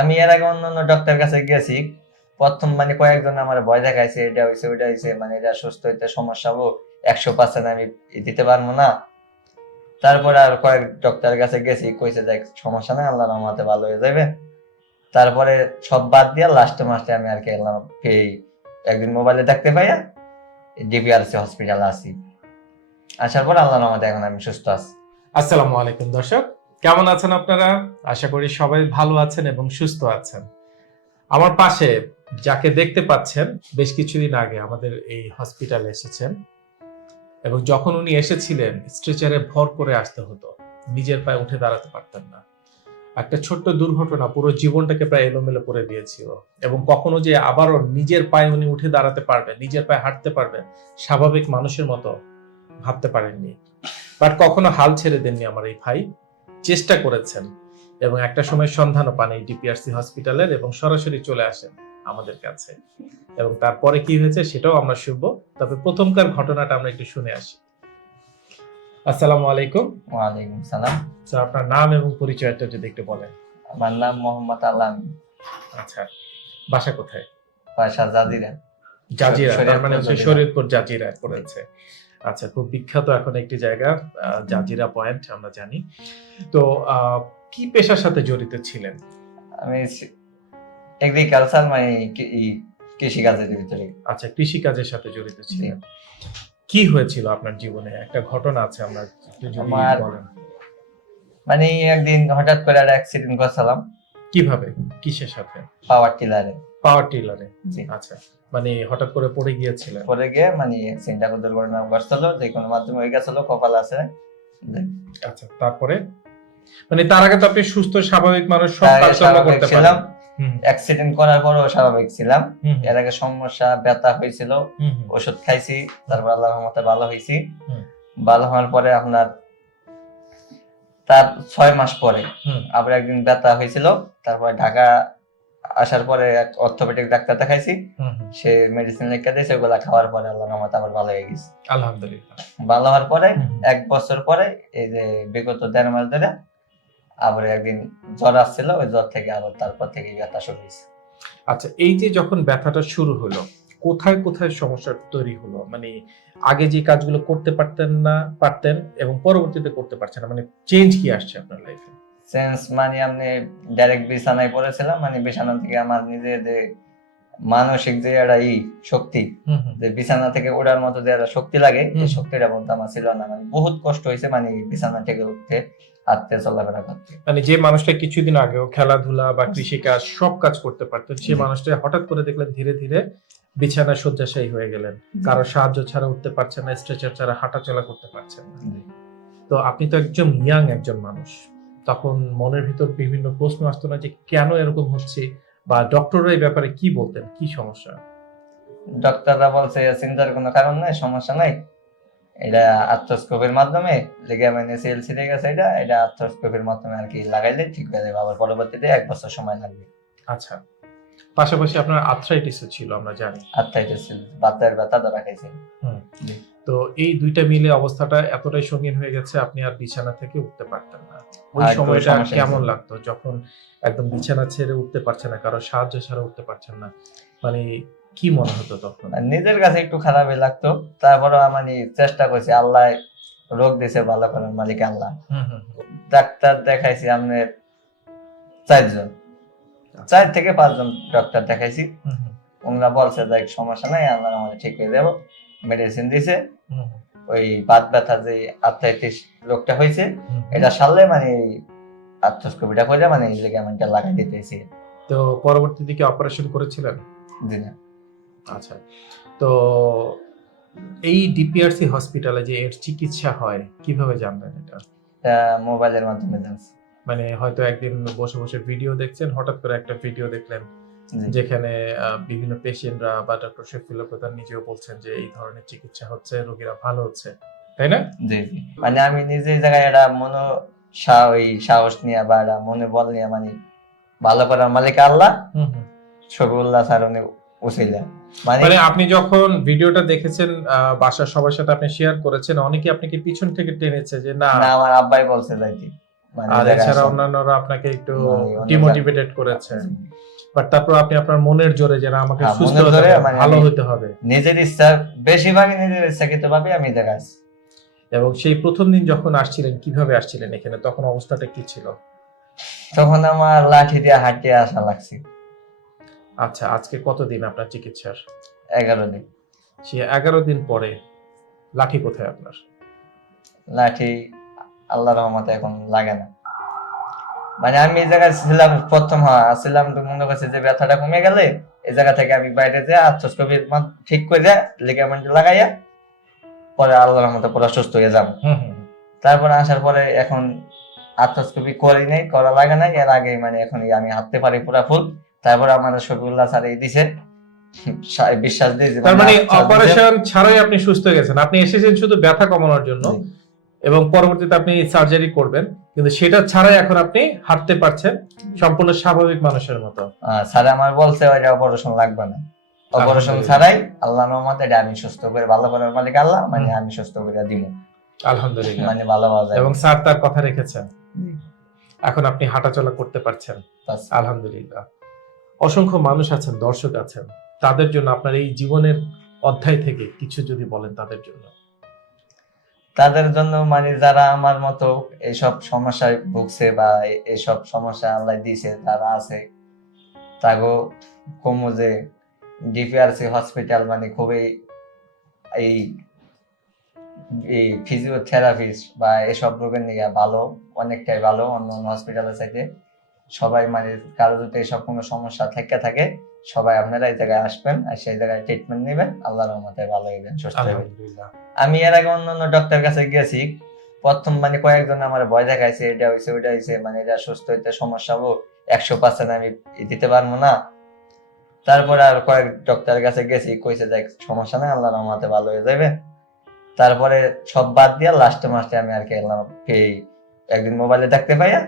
আমি এর আগে অন্য অন্য ডক্টর কাছে গেছি। প্রথম মানে কয়েকজন আমার ভয় দেখাইছে, এটা হয়েছে ওইটা হয়েছে মানে এটা সুস্থ হইতে সমস্যা হব একশো পার্সেন্ট আমি দিতে পারব না। তারপরে আর কয়েক ডক্টরের কাছে গেছি, কইছে দেখ, সমস্যা নাই আল্লাহ রহমতে ভালো হয়ে যাবে তারপরে সব বাদ দিয়ে লাস্টে মাসে আমি আর কি এলাম, এই একদিন মোবাইলে দেখতে পাইয়া ডিপিআরসি হসপিটালে আসি আসার পর আল্লাহ রহমতে এখন আমি সুস্থ আছি। আসসালামু আলাইকুম দর্শক কেমন আছেন আপনারা? আশা করি সবাই ভালো আছেন এবং সুস্থ আছেন। আমার পাশে যাকে দেখতে পাচ্ছেন, বেশ কিছুদিন আগে আমাদের এই হসপিটালে এসেছেন এবং যখন উনি এসেছিলেন, স্ট্রেচারে ভর করে আসতে হতো। নিজের পায়ে উঠে দাঁড়াতে পারতেন না। একটা ছোট্ট দুর্ঘটনা, পুরো জীবনটাকে প্রায় এলোমেলো করে দিয়েছিল এবং কখনো যে আবারও নিজের পায়ে উনি উঠে দাঁড়াতে পারবেন, নিজের পায়ে হাঁটতে পারবেন, স্বাভাবিক মানুষের মতো ভাবতে পারেননি। বাট কখনো হাল ছেড়ে দেননি আমার এই ভাই। চেষ্টা করেছেন এবং একটা সময় সন্ধানও পান এই ডিপিআরসি হসপিটালের এবং সরাসরি চলে আসেন আমাদের কাছে। এবং তারপরে কি হয়েছে সেটাও আমরা শুনব। তবে প্রথমকার ঘটনাটা আমরা একটু শুনে আসি। আসসালামু আলাইকুম। ওয়ালাইকুম সালাম। স্যার আপনার নাম এবং পরিচয়টা যদি একটু বলেন। আমার নাম মোহাম্মদ আলাম। আচ্ছা বাসা কোথায়? বাসা জাজিরা। জাজিরা মানে হচ্ছে। শরীয়তপুর জাজিরা। করেছে আচ্ছা খুব বিখ্যাত এখন একটি জায়গা জাজিরা পয়েন্ট আমরা জানি। তো কি পেশার সাথে জড়িত ছিলেন? আমি এগ্রিকালচার মানে কৃষি কাজের ভিতরে। আচ্ছা কৃষি কাজের সাথে জড়িত ছিলেন। কি হয়েছিল আপনার জীবনে? একটা ঘটনা আছে আমরা আমার- মানে একদিন হঠাৎ করে একটা অ্যাক্সিডেন্ট করছিলাম। কীভাবে? কিসের সাথে? পাওয়ার টিলারে পাওয়ার টিলারে আচ্ছা। মানে হঠাৎ করে পড়ে গিয়েছিলেন। পরে গিয়ে মানে দুর্ঘটনা ঘটছিল যে কোনো মাধ্যমে হয়ে গেছিল কপাল আছে। আচ্ছা তারপরে? মানে তার আগে তো আপনি সুস্থ স্বাভাবিক মানুষ সব কাজকর্ম করতে ছিলাম। পারেন। অ্যাক্সিডেন্ট করার পরও স্বাভাবিক ছিলাম। এর আগে সমস্যা ব্যথা হয়েছিল। ওষুধ খাইছি তারপর আল্লাহ রহমতে ভালো হয়েছি ভালো হওয়ার পরে আপনার তার ছয় মাস পরে আবার একদিন ব্যথা হয়েছিল। তারপরে ঢাকা আসার পরে এক অর্থোপেডিক ডাক্তার দেখাইছি। সে মেডিসিন লিখে দিয়েছে ওগুলা খাওয়ার পরে আল্লাহ রহমতে আবার ভালো হয়ে গেছে। আলহামদুলিল্লাহ। ভালো হওয়ার পরে। এক বছর পরে এই যে বিগত দেড় মাস ধরে আবার একদিন জ্বর আসছিল ওই জ্বর থেকে আবার তারপর থেকে ব্যথা শুরু হয়েছে। আচ্ছা এই যে যখন ব্যথাটা শুরু হলো কোথায় কোথায় সমস্যা তৈরি হলো? মানে আগে যে কাজগুলো করতে পারতেন না পারতেন এবং পরবর্তীতে করতে পারছেন না মানে চেঞ্জ কি আসছে আপনার লাইফে সেন্স মানে আমি ডাইরেক্ট বিছানায় পড়েছিলাম মানে বিছানা থেকে আমার নিজের যে মানসিক যে একটা ই শক্তি যে বিছানা থেকে ওঠার মতো যে একটা শক্তি লাগে এই শক্তিটা বলতে আমার ছিল না। মানে বহুত কষ্ট হয়েছে মানে বিছানা থেকে উঠতে হাঁটতে চলাফেরা করতে। মানে যে মানুষটা কিছুদিন আগেও খেলাধুলা বা কৃষিকাজ সব কাজ করতে পারতো জি। মানুষটা হঠাৎ করে দেখলেন ধীরে ধীরে বিছানা শয্যাশায়ী হয়ে গেলেন। কারও সাহায্য ছাড়া উঠতে পারছেন না স্ট্রেচার ছাড়া হাঁটাচলা করতে পারছেন না। তো আপনি তো একজন ইয়াং একজন মানুষ। তখন মনের ভিতর বিভিন্ন প্রশ্ন আসতো না যে কেন এরকম হচ্ছে বা ডক্টররা এই ব্যাপারে কি বলতেন? কি সমস্যা? ডক্টররা বলছে চিন্তার কোনো কারণ নাই সমস্যা নাই। এটা আর্থ্রোস্কোপের মাধ্যমে লিগামেন্ট এসিএল ছিঁড়ে গেছে এটা এটা আর্থ্রোস্কোপের মাধ্যমে আর কি লাগাইলে ঠিক হয়ে যাবে। আবার পরবর্তীতে এক বছর সময় লাগবে। আচ্ছা। পাশাপাশি আপনার আর্থ্রাইটিসও ছিল আমরা জানি। আর্থ্রাইটিস ছিল বাতের ব্যথা ধরা খাইছে। এই দুইটা মিলে অবস্থাটা এতটাই সঙ্গীন হয়ে গেছে আপনি আর বিছানা থেকে উঠতে পারতেন না। ওই সময়টা কেমন লাগতো যখন একদম বিছানা ছেড়ে উঠতে পারছেন না কারও সাহায্য ছাড়া উঠতে পারছেন না? মানে কি মনে হতো তখন? নিজের কাছে একটু খারাপই লাগতো। তারপরে মানে চেষ্টা করছি আল্লাহ রোগ দিছে ভালো করার মালিক আল্লাহ। ডাক্তার দেখাইছি আপনার চারজন। চার থেকে পাঁচজন ডাক্তার দেখাইছি। ওনারা বলছে যে সমস্যা নাই আমরা আমাদের ঠিক হয়ে যাব। মেডিসিন দিছে। ওই বাত ব্যথা যে আর্থাইটিস রোগটা হয়েছে এটা সারলে মানে আর্থোস্কোপিটা করে মানে লিগামেন্টটা লাগাই দিতেছি তো পরবর্তী দিকে অপারেশন করেছিলেন? জি না। আচ্ছা। তো এই ডিপিআরসি হসপিটালে যে এর চিকিৎসা হয় কীভাবে জানলেন এটা? মোবাইলের মাধ্যমে জানছি। মানে হয়তো একদিন বসে বসে ভিডিও দেখছেন হঠাৎ করে একটা ভিডিও দেখলেন। যেখানে বিভিন্ন পেশেন্টরা বা ডক্টর শফিউল প্রধান নিজেও বলছেন যে এই ধরনের চিকিৎসা হচ্ছে রোগীরা ভালো হচ্ছে। তাই না? জি জি। মানে আমি নিজে এই জায়গায় একটা মনো ওই সাহস নিয়ে বা একটা মনে বল নিয়ে মানে ভালো করার মালিক আল্লাহ। শফিউল্লাহ স্যার উনি উছিলেন মানে মানে আপনি যখন ভিডিওটা দেখেছেন বাসার সবার সাথে আপনি শেয়ার করেছেন অনেকে আপনাকে পিছন থেকে টেনেছে যে না না আমার আব্বাই বলছে যাইতে। আর এছাড়া অন্যান্যরা আপনাকে একটু মানে ডিমোটিভেটেড করেছে বাট তারপর আপনি আপনার মনের জোরে যারা আমাকে হ্যাঁ, সুস্থ হতে মানে ভালো হতে হবে। নিজের ইচ্ছা বেশিরভাগই নিজের ইচ্ছাকৃত ভাবে আমি জায়গায় এবং সেই প্রথম দিন যখন আসছিলেন কীভাবে আসছিলেন এখানে? তখন অবস্থাটা কি ছিল? তখন আমার লাঠি দিয়ে হাঁটিয়ে আসা লাগছে। আচ্ছা আজকে কতদিন আপনার চিকিৎসার? এগারো দিন। সে এগারো দিন পরে লাঠি কোথায় আপনার? লাঠি আল্লাহ রহমতে এখন লাগে না। মানে আমি এই জায়গায় ছিলাম প্রথম হ্যাঁ ছিলাম তো মনে করছে যে ব্যথাটা কমে গেলে এই জায়গা থেকে আমি বাইরে যে আত্মস্কোপি ঠিক করে লিগামেন্ট লাগাইয়া পরে আল্লাহ রহমতে পুরো সুস্থ হয়ে যাব। তারপরে আসার পরে এখন আত্মস্কোপি করি নাই করা লাগে নাই এর আগে মানে এখন আমি হাঁটতে পারি পুরা ফুল। তারপরে আমাদের শফিউল্লাহ স্যার এই দিছে বিশ্বাস দিয়েছে। তার মানে অপারেশন ছাড়াই আপনি সুস্থ হয়ে গেছেন। আপনি এসেছেন শুধু ব্যথা কমানোর জন্য। এবং পরবর্তীতে আপনি সার্জারি করবেন। কিন্তু সেটা ছাড়াই এখন আপনি হাঁটতে পারছেন সম্পূর্ণ স্বাভাবিক মানুষের মতো। স্যার আমার বলছে ওইটা অপারেশন লাগবে না। অপারেশন ছাড়াই আল্লাহ রহমতে এটা আমি সুস্থ করে ভালো করার মালিক আল্লাহ মানে আমি সুস্থ করে দিব। আলহামদুলিল্লাহ। মানে ভালো যায়। এবং স্যার তার কথা রেখেছেন। এখন আপনি হাঁটাচলা করতে পারছেন। আলহামদুলিল্লাহ। অসংখ্য মানুষ আছেন দর্শক আছেন। তাদের জন্য আপনার এই জীবনের অধ্যায় থেকে কিছু যদি বলেন তাদের জন্য। তাদের জন্য মানে যারা আমার মতো এইসব সমস্যায় ভুগছে বা এ- এইসব সমস্যা আল্লাহ দিয়েছে, যারা আছে, তাগো কমু যে ডিপিআরসি হসপিটাল মানে খুবই এই এই ফিজিওথেরাপিস্ট বা এসব রোগের নিয়ে ভালো, অনেকটাই ভালো, অন্য অন্য হসপিটালের চাইতে। সবাই মানে কারও যদি এসব কোনো সমস্যা থেকে থাকে সবাই আপনারা এই জায়গায় আসবেন আর সেই জায়গায় ট্রিটমেন্ট নেবেন। আল্লাহর রহমতে ভালো হইবেন সুস্থ হইবেন আমি এর আগে অন্য অন্য ডক্টর কাছে গেছি। প্রথম মানে কয়েকজন আমার ভয় দেখাইছে এটা হয়েছে ওইটা হয়েছে মানে এটা সুস্থ হইতে সমস্যা হব একশো পার্সেন্ট আমি দিতে পারব না। তারপরে আর কয়েক ডক্টর কাছে গেছি কইছে যে সমস্যা নাই আল্লাহ রহমতে ভালো হয়ে যাবে তারপরে সব বাদ দিয়ে লাস্টে মাসে আমি আর কি এলাম একদিন মোবাইলে দেখতে পাইয়া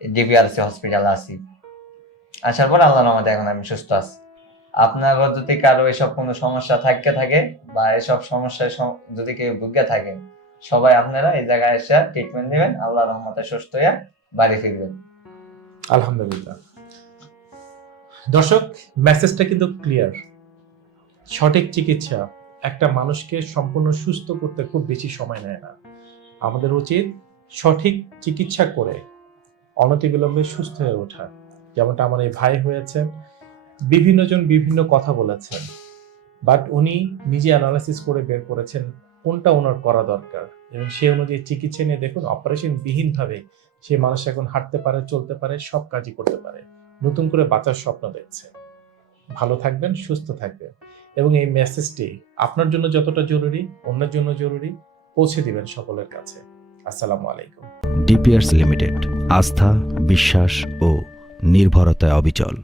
ডিবিআরসি হসপিটালে আসি আসার পর আল্লাহ রহমতে এখন আমি সুস্থ আছি। আপনার যদি কারও এসব কোনো সমস্যা থাকতে থাকে বা এসব সমস্যায় যদি কেউ ভুগে থাকে, সবাই আপনারা এই জায়গায় এসে ট্রিটমেন্ট নেবেন আল্লাহ রহমতে সুস্থ হয়ে বাড়ি ফিরবেন। আলহামদুলিল্লাহ। দর্শক মেসেজটা কিন্তু ক্লিয়ার সঠিক চিকিৎসা একটা মানুষকে সম্পূর্ণ সুস্থ করতে খুব বেশি সময় নেয় না। আমাদের উচিত সঠিক চিকিৎসা করে অনতিবিলম্বে সুস্থ হয়ে ওঠা। যেমনটা আমার এই ভাই হয়েছে বিভিন্ন জন বিভিন্ন কথা বলেছেন বাট উনি নিজে অ্যানালাইসিস করে বের করেছেন কোনটা ওনার করা দরকার। এবং সে অনুযায়ী চিকিৎসা নিয়ে দেখুন অপারেশন বিহীনভাবে সে মানুষ এখন হাঁটতে পারে, চলতে পারে, সব কাজই করতে পারে। নতুন করে বাঁচার স্বপ্ন দেখছে। ভালো থাকবেন, সুস্থ থাকবেন। এবং এই মেসেজটি আপনার জন্য যতটা জরুরি, অন্যের জন্য জরুরি, পৌঁছে দিবেন সকলের কাছে। আসসালামু আলাইকুম। ডিপিয়ার্স লিমিটেড আস্থা বিশ্বাস ও নির্ভরতায় অবিচল।